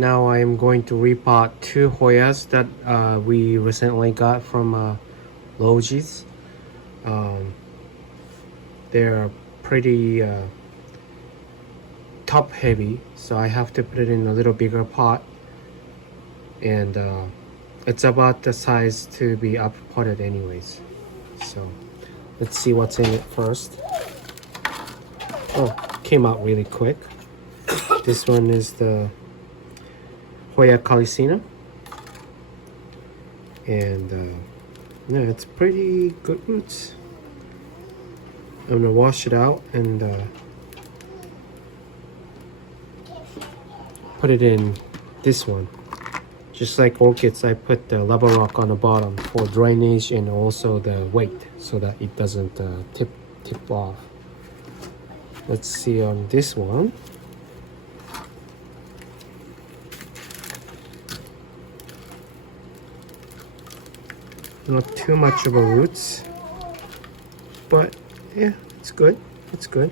now I am going to repot two Hoyas that we recently got from Logi's. They're pretty top heavy, so I have to put it in a little bigger pot, and it's about the size to be up potted anyways. So let's see what's in it first. Oh, came out really quick. This one is the Hoya Calicina, and yeah, it's pretty good roots. I'm gonna wash it out and put it in this one. Just like orchids, I put the lava rock on the bottom for drainage and also the weight so that it doesn't tip off. Let's see on this one. Not too much of a roots, but yeah, it's good. It's good.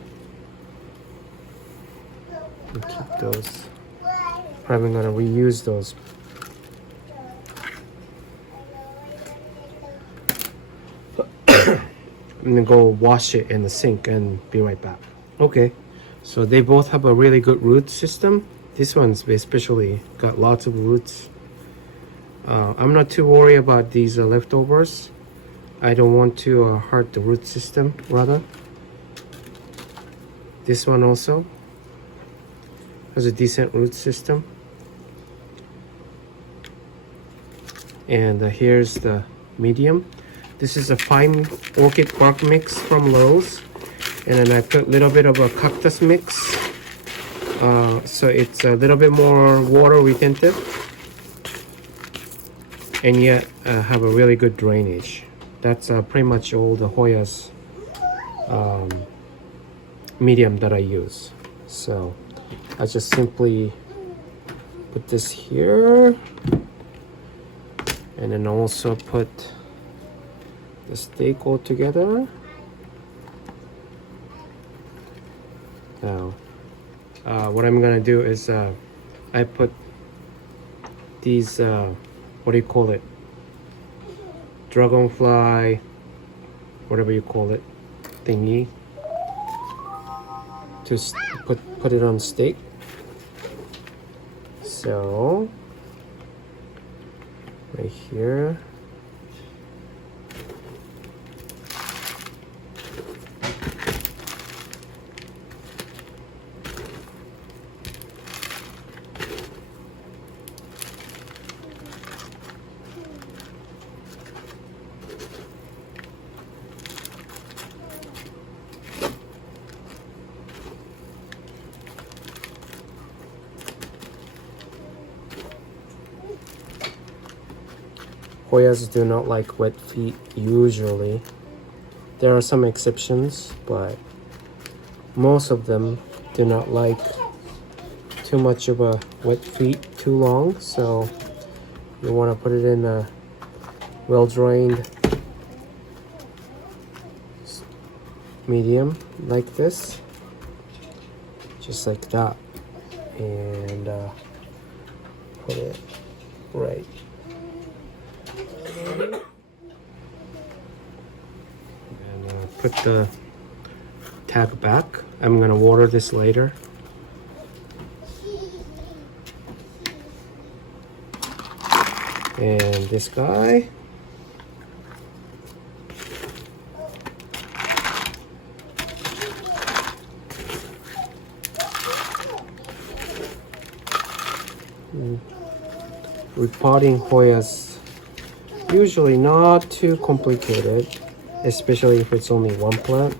I'll keep those. Probably gonna reuse those. I'm gonna go wash it in the sink and be right back. Okay, so they both have a really good root system. This one's especially got lots of roots. I'm not too worried about these leftovers. I don't want to hurt the root system, rather. This one also has a decent root system. And here's the medium. This is a fine orchid bark mix from Lowe's. And then I put a little bit of a cactus mix. So it's a little bit more water retentive. And yet have a really good drainage. That's pretty much all the Hoya's medium that I use. So I just simply put this here, and then also put the stake all together. Now what I'm gonna do is I put these what do you call it, dragonfly, whatever you call it, thingy, to put it on stake. So right here, Hoyas do not like wet feet usually. There are some exceptions, but most of them do not like too much of a wet feet too long. So you want to put it in a well-drained medium like this, just like that, and put it right. And put the tag back. I'm gonna water this later. And this guy. Repotting Hoyas usually not too complicated, especially if it's only one plant.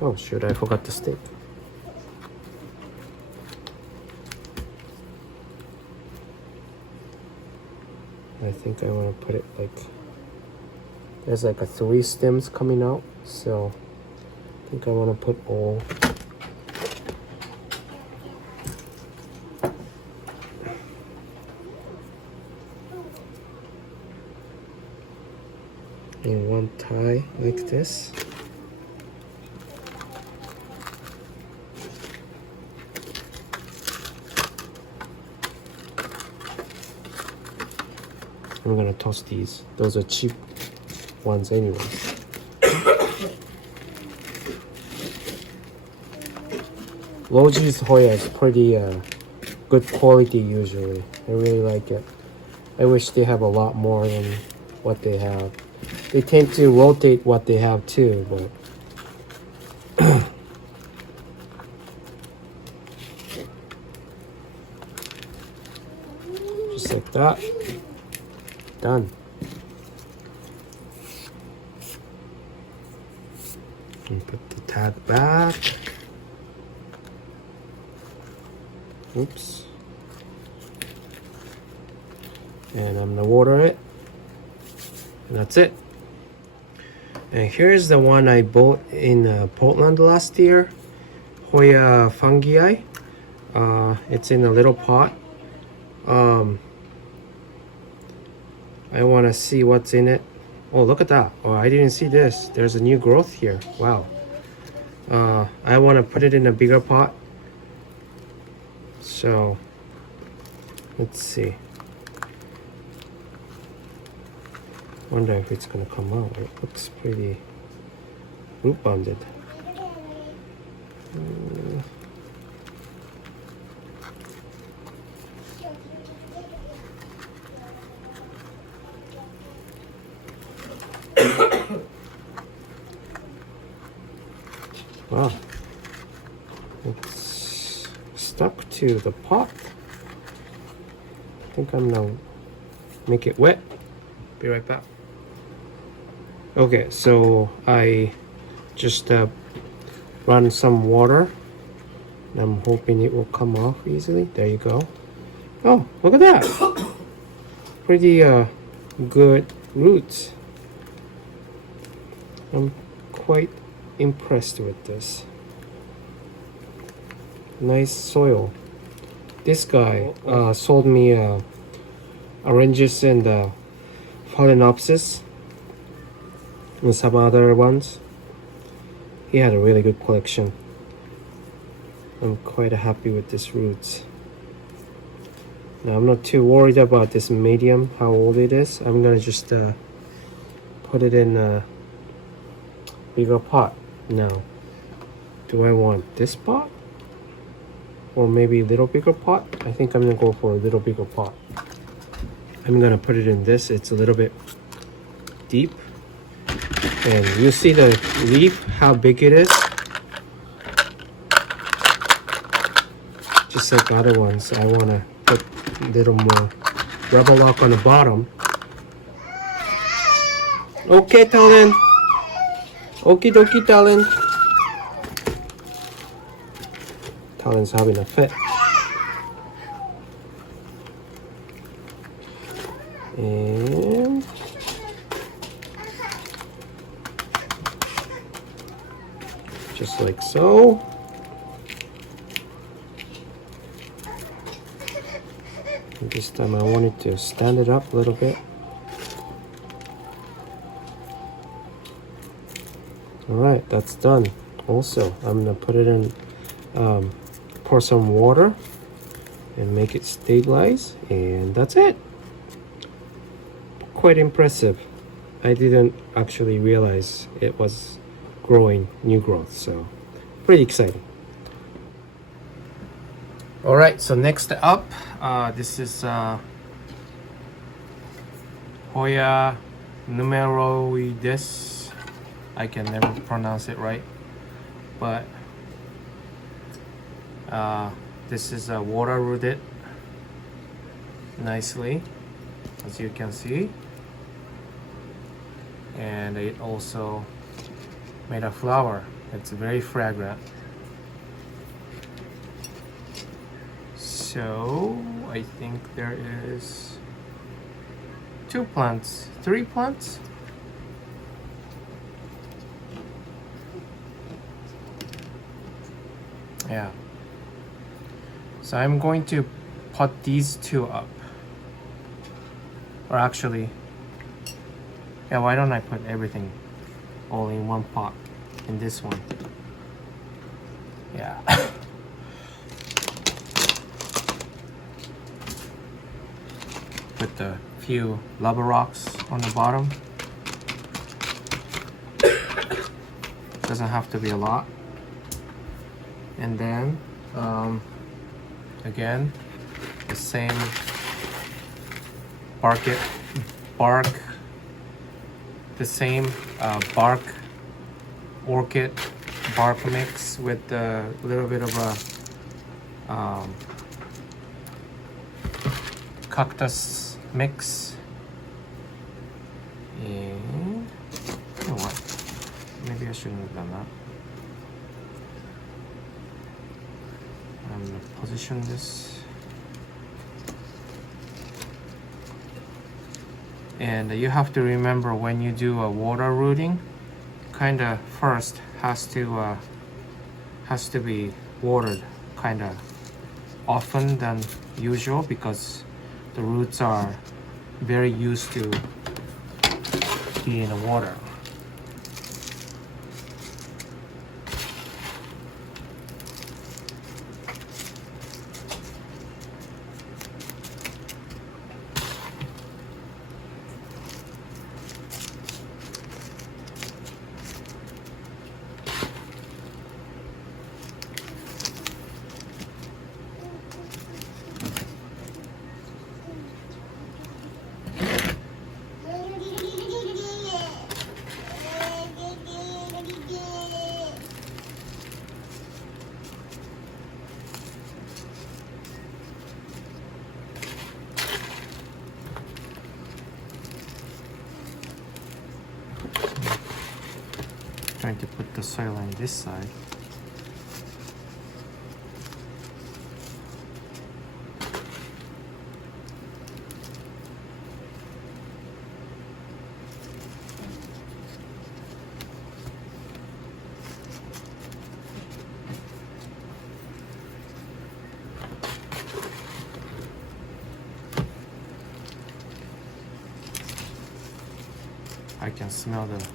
Oh shoot, I forgot the stick. I think I want to put it like, there's like a 3 stems coming out, so I think I want to put all. in one tie like this. I'm gonna toss these. Those are cheap ones anyway. Logi's Hoya is pretty good quality usually. I really like it. I wish they have a lot more than what they have. They tend to rotate what they have too, but just like that. Done. And put the tag back. Oops. And I'm gonna water it. And that's it. And here's the one I bought in Portland last year. Hoya fungii. It's in a little pot. I want to see what's in it. Oh, look at that. Oh, I didn't see this. There's a new growth here. Wow. I want to put it in a bigger pot. So, let's see. Wonder if it's going to come out. It looks pretty root bonded. Wow, it's stuck to the pot. I think I'm gonna make it wet. Be right back. Okay, so I just run some water. I'm hoping it will come off easily. There you go. Oh, look at that. Pretty good roots. I'm quite impressed with this. Nice soil. This guy sold me oranges and phalaenopsis and some other ones. He had a really good collection. I'm quite happy with this roots. Now I'm not too worried about this medium, how old it is. I'm gonna just put it in a bigger pot. Now, do I want this pot? Or maybe a little bigger pot? I think I'm gonna go for a little bigger pot. I'm gonna put it in this. It's a little bit deep. And you see the leaf, how big it is? Just like the other ones, I wanna put a little more rubber lock on the bottom. Okay, Talon. Okie dokie, Talon. Talon's having a fit. And just like so. And this time I wanted to stand it up a little bit. Alright, that's done. Also, I'm gonna put it in, pour some water and make it stabilize, and that's it. Quite impressive. I didn't actually realize it was growing new growth, so pretty exciting. Alright, so next up, this is Hoya numeroides. I can never pronounce it right, but this is water rooted nicely, as you can see, and it also made a flower. It's very fragrant. So I think there is 3 plants. Yeah. So I'm going to put these 2 up. Or actually, Yeah, why don't I put everything all in one pot in this one? Yeah. Put the few lava rocks on the bottom. Doesn't have to be a lot. And then again, the same bark, the same bark orchid bark mix with a little bit of a cactus mix. And you know what? Maybe I shouldn't have done that. I'm gonna position this. And you have to remember when you do a water rooting, kinda first has to be watered kinda often than usual because the roots are very used to being in the water. Trying to put the soil on this side. I can smell the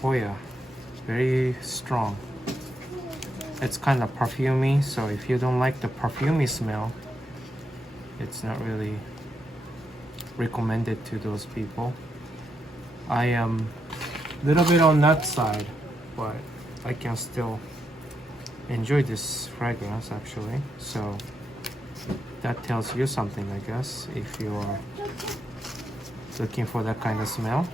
Hoya, very strong. It's kind of perfumey, so if you don't like the perfumey smell, it's not really recommended to those people. I am a little bit on that side, but I can still enjoy this fragrance actually. So that tells you something, I guess, if you're looking for that kind of smell.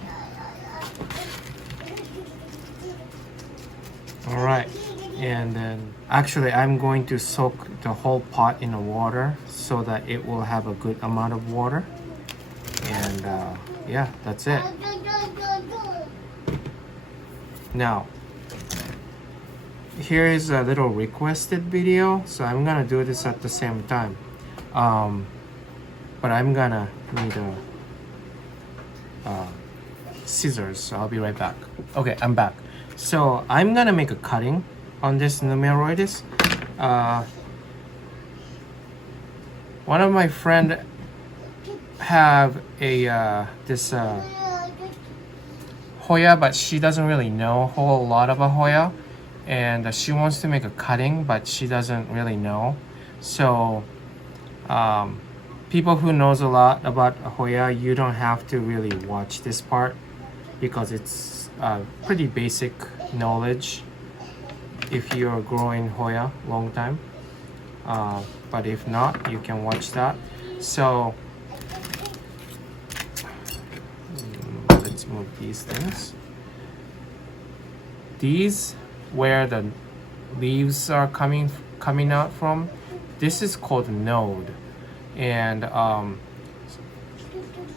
All right, and then actually I'm going to soak the whole pot in the water so that it will have a good amount of water. And yeah, that's it. Now, here is a little requested video, so I'm gonna do this at the same time. But I'm gonna need scissors, so I'll be right back. Okay, I'm back. So I'm gonna make a cutting on this numeroides. One of my friend have a this Hoya, but she doesn't really know a whole lot about Hoya, and she wants to make a cutting, but she doesn't really know. So people who knows a lot about Hoya, you don't have to really watch this part because it's pretty basic knowledge if you're growing Hoya long time. But if not, you can watch that. So let's move these things. These where the leaves are coming out from, this is called node, and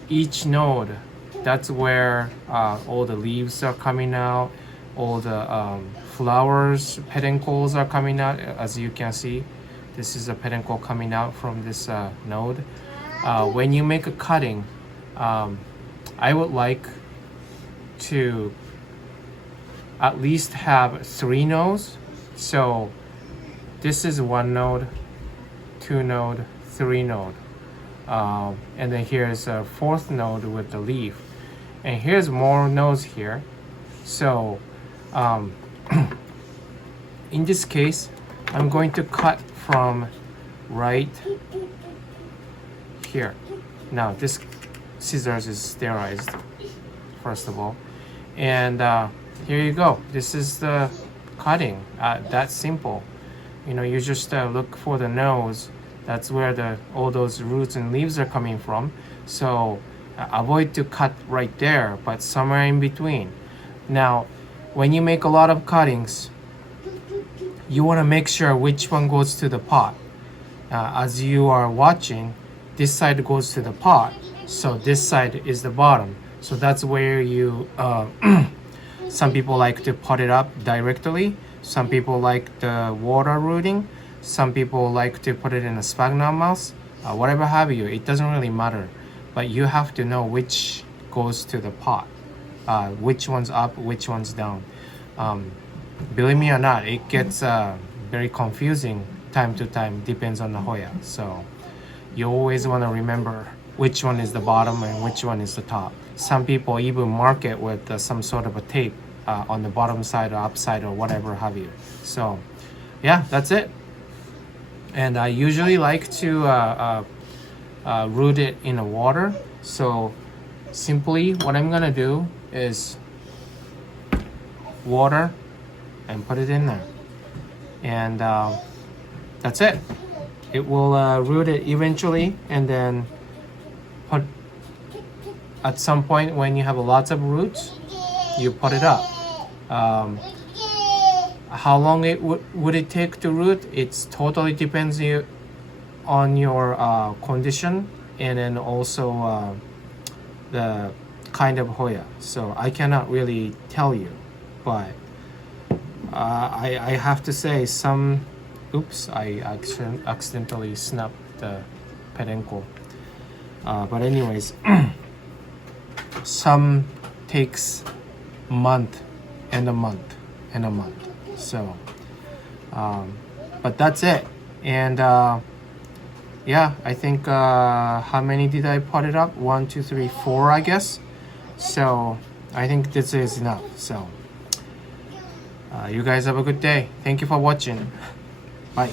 each node, that's where all the leaves are coming out, all the flowers, peduncles are coming out. As you can see, this is a peduncle coming out from this node. When you make a cutting, I would like to at least have 3 nodes. So this is 1 node, 2 node, 3 node. And then here's a 4th node with the leaf. and here's more nose here. So in this case, I'm going to cut from right here. Now this scissors is sterilized, first of all, and here you go. This is the cutting. That's simple. You know, you just look for the nose. That's where all those roots and leaves are coming from. So avoid to cut right there, but somewhere in between. Now, when you make a lot of cuttings, you want to make sure which one goes to the pot. As you are watching, this side goes to the pot, so this side is the bottom. So that's where you some people like to pot it up directly. Some people like the water rooting. Some people like to put it in a sphagnum mouse. Whatever have you, it doesn't really matter. But you have to know which goes to the pot. Which one's up, which one's down. Believe me or not, it gets very confusing time to time, depends on the Hoya. So you always want to remember which one is the bottom and which one is the top. Some people even mark it with some sort of a tape on the bottom side or upside or whatever have you. So yeah, that's it. And I usually like to root it in the water. So simply what I'm gonna do is water and put it in there, and that's it. It will root it eventually, and then put at some point when you have lots of roots, you put it up. How long would it take to root? It's totally depends on your condition, and then also the kind of Hoya. So I cannot really tell you, but I have to say some. Oops, I accidentally snapped the perenco. But anyways, some takes a month and a month and a month. So, but that's it. And yeah, I think how many did I pot it up? 1, 2, 3, 4, I guess. So I think this is enough. So you guys have a good day. Thank you for watching. Bye.